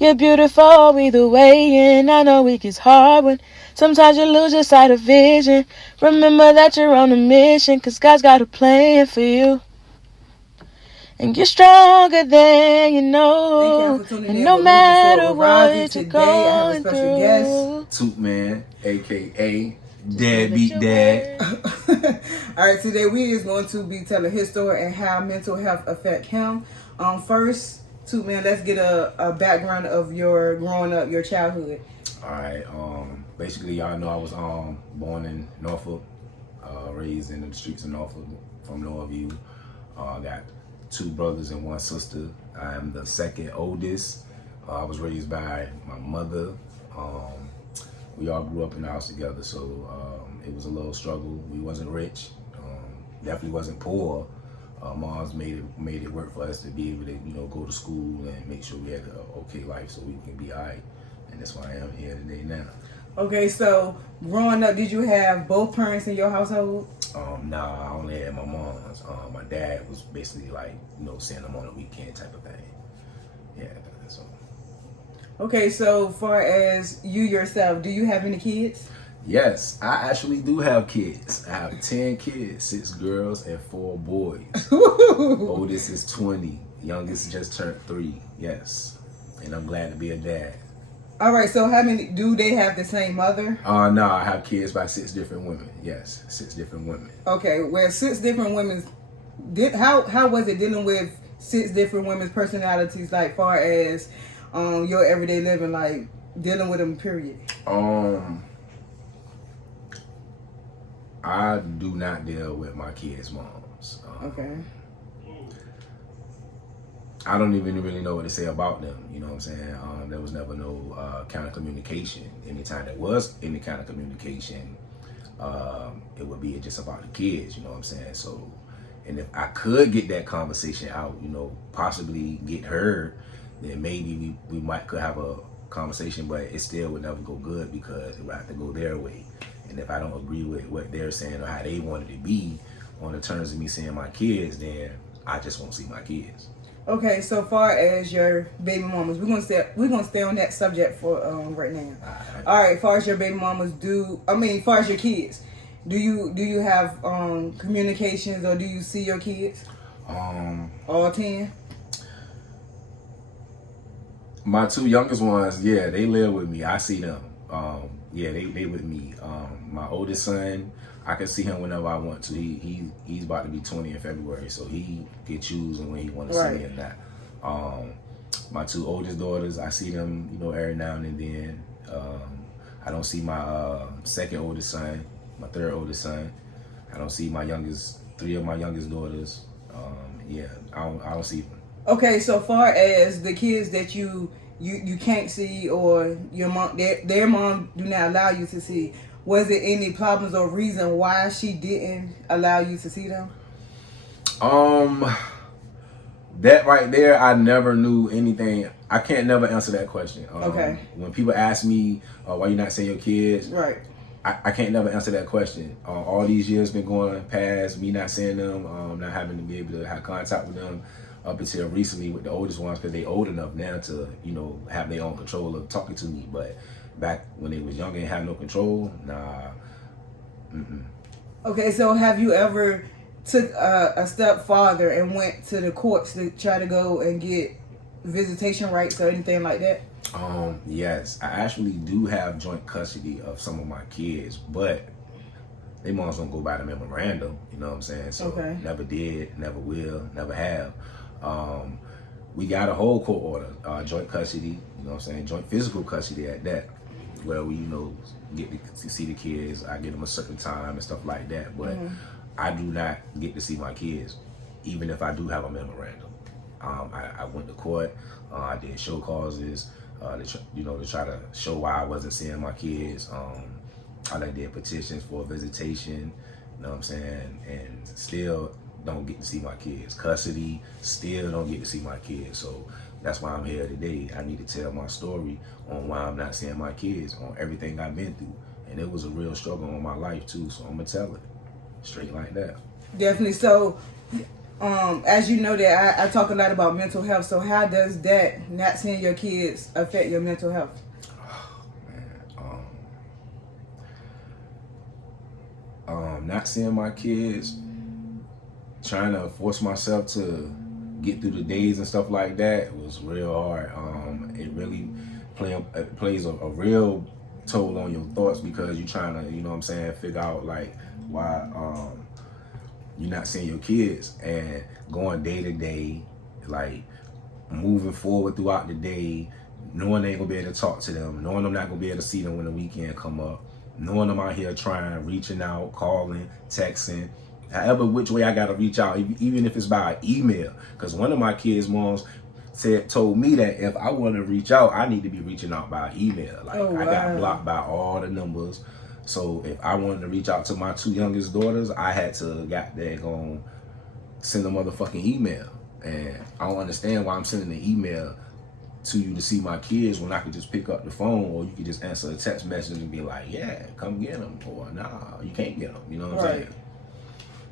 You're beautiful either way, and I know it gets hard when sometimes you lose your sight of vision. Remember that you're on a mission, 'cause God's got a plan for you. And you're stronger than you know. Thank you for tuning And in no with matter Moving Forward with what Rozzy. you're Today I have a going special guest, through. Toot Man, aka Deadbeat Dad. Alright, today we is going to be telling his story and how mental health affect him. First, Toot Man, let's get a background of your growing up, your childhood. Alright, basically y'all know I was born in Norfolk, raised in the streets of Norfolk from Norview. Got 2 brothers and 1 sister. I am the second oldest. I was raised by my mother. We all grew up in the house together, so it was a little struggle. We wasn't rich, definitely wasn't poor. Mom's made it work for us to be able to, go to school and make sure we had an okay life so we can be alright. And that's why I am here today now. Okay, so growing up, did you have both parents in your household? Nah, I only had my mom's. My dad was basically like, seeing them on the weekend type of thing. Yeah, so. Okay, so far as you yourself, do you have any kids? Yes, I actually do have kids. I have 10 kids, 6 girls and 4 boys. Oldest is 20, youngest just turned 3, yes. And I'm glad to be a dad. All right, so how many, do they have the same mother? No, I have kids by 6 different women, yes, 6 different women. Okay, well, 6 different women's, how was it dealing with 6 different women's personalities, like far as your everyday living, like dealing with them, period? I do not deal with my kids' moms. Okay. I don't even really know what to say about them. You know what I'm saying? There was never no kind of communication. Anytime there was any kind of communication, it would be just about the kids. You know what I'm saying? So, and if I could get that conversation out, possibly get heard, then maybe we could have a conversation, but it still would never go good because it would have to go their way. And if I don't agree with what they're saying or how they want it to be on the terms of me seeing my kids, then I just won't see my kids. Okay, so far as your baby mamas, we're gonna stay on that subject for right now. All right, far as your baby mamas, far as your kids, do you have communications or do you see your kids? All 10. My 2 youngest ones, yeah, they live with me. I see them. Yeah, they with me. My oldest son, I can see him whenever I want to. He's about to be 20 in February, so he can choose when he want to see me or not. My 2 oldest daughters, I see them, every now and then. I don't see my second oldest son, my third oldest son. I don't see my 3 of my youngest daughters. Yeah, I don't see them. Okay, so far as the kids that you can't see or your mom, their mom do not allow you to see, was there any problems or reason why she didn't allow you to see them? That right there, I never knew anything. I can't never answer that question. Okay. When people ask me why you not seeing your kids, right? I can't never answer that question. All these years been going past, me not seeing them, not having to be able to have contact with them up until recently with the oldest ones because they old enough now to, have their own control of talking to me. But back when they was younger and had no control, nah. Okay, so have you ever took a step farther and went to the courts to try to go and get visitation rights or anything like that? Yes, I actually do have joint custody of some of my kids, but they moms don't go by the memorandum, you know what I'm saying? So okay. Never did, never will, never have. We got a whole court order, joint custody, you know what I'm saying? Joint physical custody at that, where we, get to see the kids. I give them a certain time and stuff like that, but I do not get to see my kids, even if I do have a memorandum. I went to court, I did show causes, to try to show why I wasn't seeing my kids. I did petitions for visitation, you know what I'm saying, and still don't get to see my kids. Custody, still don't get to see my kids. So that's why I'm here today. I need to tell my story on why I'm not seeing my kids, on everything I've been through. And it was a real struggle in my life too, so I'm gonna tell it straight like that. Definitely. So as you know that I talk a lot about mental health. So how does that not seeing your kids affect your mental health? Not seeing my kids, trying to force myself to get through the days and stuff like that was real hard. It really plays a real toll on your thoughts because you're trying to, you know what I'm saying, figure out like why you're not seeing your kids and going day to day, like moving forward throughout the day, knowing they ain't gonna be able to talk to them, knowing I'm not gonna be able to see them when the weekend come up, knowing I'm out here trying, reaching out, calling, texting, however which way I gotta reach out, even if it's by email. Because one of my kids' moms told me that if I want to reach out, I need to be reaching out by email. Like I got blocked by all the numbers. So if I wanted to reach out to my 2 youngest daughters, I had to send a motherfucking email. And I don't understand why I'm sending an email to you to see my kids when I could just pick up the phone, or you could just answer a text message and be like, yeah, come get them, or nah, you can't get them. You know what I'm saying?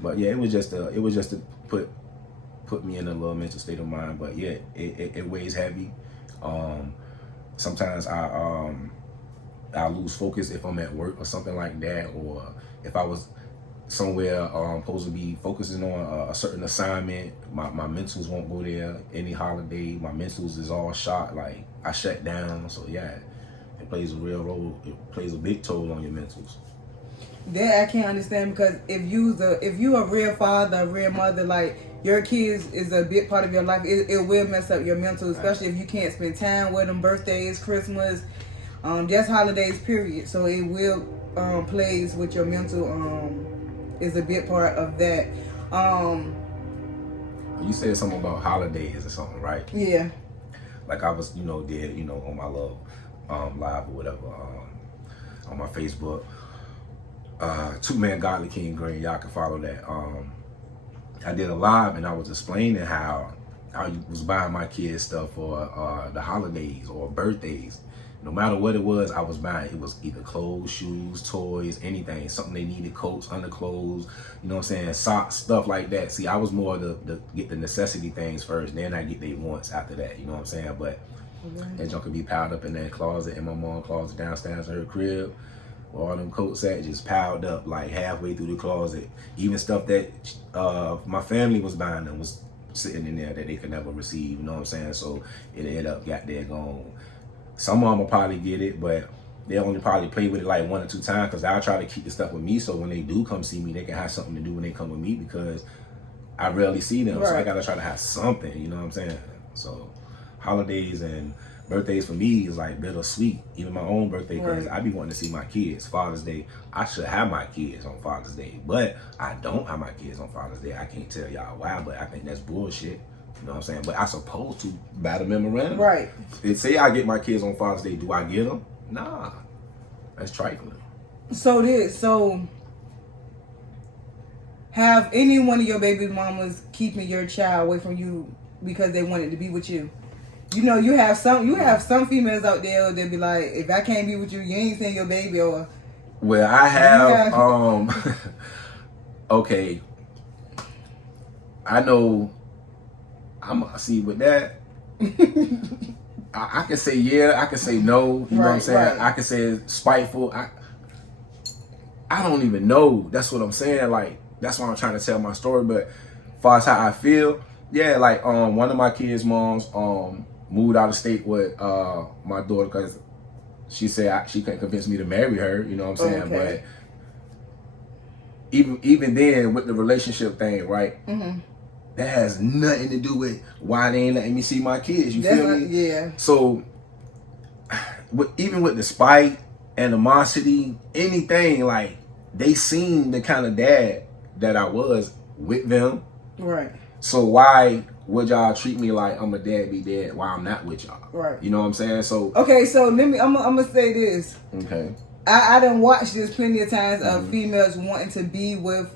But yeah, it was just to put me in a little mental state of mind. But yeah, it weighs heavy. Sometimes I lose focus if I'm at work or something like that, or if I was somewhere supposed to be focusing on a certain assignment, my mentals won't go there. Any holiday, my mentals is all shot. Like I shut down. So yeah, it plays a real role. It plays a big toll on your mentals. That I can't understand, because if you a real father, a real mother, like your kids is a big part of your life. It will mess up your mental, especially if you can't spend time with them, birthdays, Christmas, just holidays, period. So it will plays with your mental. Is a big part of that. You said something about holidays or something, right? Yeah. Like I was, on my little live or whatever, on my Facebook. Toot Man, Godly King Green, y'all can follow that. I did a live and I was explaining how I was buying my kids stuff for the holidays or birthdays. No matter what it was, I was buying. It was either clothes, shoes, toys, anything, something they needed, coats, underclothes, you know what I'm saying, socks, stuff like that. See, I was more the get the necessity things first, then I get they wants after that, you know what I'm saying? But that junk could be piled up in that closet, in my mom's closet downstairs in her crib. All them coats at just piled up like halfway through the closet. Even stuff that my family was buying them was sitting in there that they could never receive, you know what I'm saying? So it ended up got there gone. Some of them will probably get it, but they'll only probably play with it like 1 or 2 times, because I'll try to keep the stuff with me so when they do come see me, they can have something to do when they come with me, because I rarely see them. Right. So I gotta try to have something, you know what I'm saying? So holidays and birthdays for me is like bittersweet. Even my own birthday, because I be wanting to see my kids. Father's Day, I should have my kids on Father's Day, but I don't have my kids on Father's Day. I can't tell y'all why, but I think that's bullshit. You know what I'm saying? But I supposed to by the memorandum. Right. It say I get my kids on Father's Day. Do I get them? Nah. That's trifling. So have any one of your baby mamas keeping your child away from you because they wanted to be with you? You know, you have some females out there that be like, if I can't be with you, you ain't seeing your baby. Or well, I have okay. I know. See with that, I can say yeah, I can say no. You know what I'm saying? Right. I can say spiteful. I don't even know. That's what I'm saying. Like that's why I'm trying to tell my story. But as far as how I feel, yeah, like one of my kids' moms moved out of state with my daughter because she said she couldn't convince me to marry her. You know what I'm saying? Okay. But even then with the relationship thing, right? Mm-hmm. That has nothing to do with why they ain't letting me see my kids. You feel me? Yeah. So, even with the spite, animosity, anything, like, they seen the kind of dad that I was with them. Right. So, why would y'all treat me like I'm a deadbeat dad while I'm not with y'all? Right. You know what I'm saying? So. Okay, so I'm going to say this. Okay. I done watched this plenty of times of females wanting to be with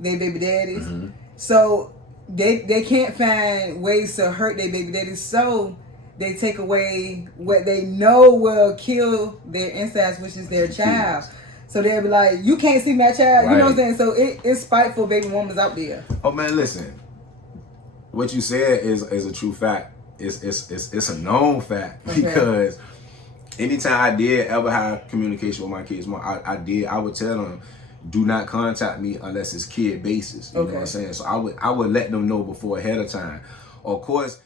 their baby daddies. Mm-hmm. So, they can't find ways to hurt their baby daddies, so they take away what they know will kill their insides, which is their child. So they'll be like, you can't see my child. Right. You know what I'm saying? So it's spiteful baby mamas out there. Oh man, listen. what you said is a true fact. It's a known fact Okay. because anytime I did ever have communication with my kids, I would tell them, do not contact me unless it's kid basis. You know what I'm saying? So I would let them know before ahead of time. Of course,